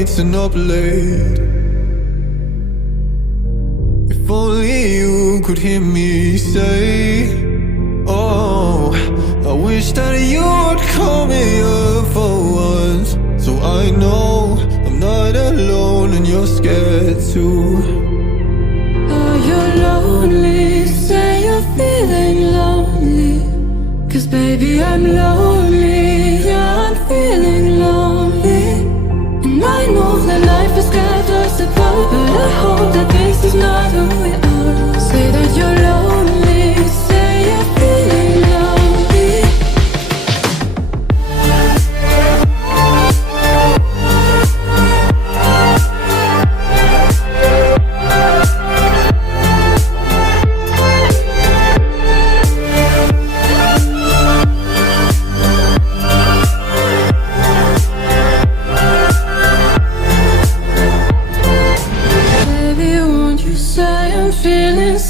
nights and up late. If only you could hear me say, oh, I wish that you would call me up for once, so I know I'm not alone and you're scared too. Oh, you're lonely, say you're feeling lonely, 'cause baby I'm lonely, yeah I'm feeling lonely. And I know that life has kept us apart, but I hope that this is not who we are. Say that you're lonely, say you're feeling lonely.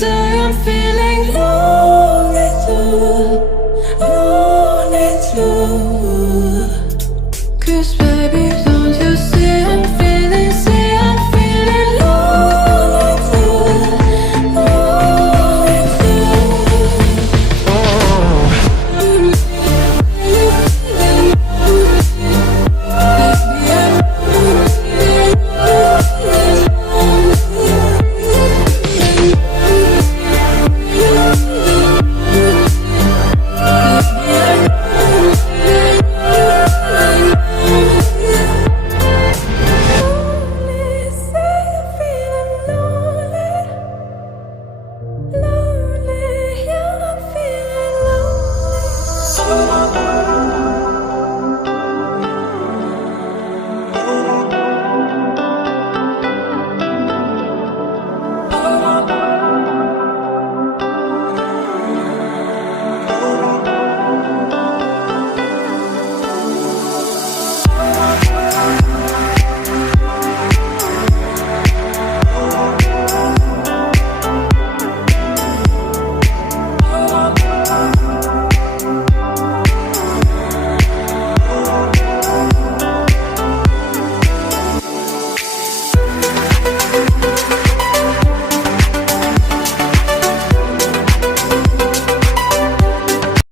Say I'm feeling lonely too, lonely too. 'Cause baby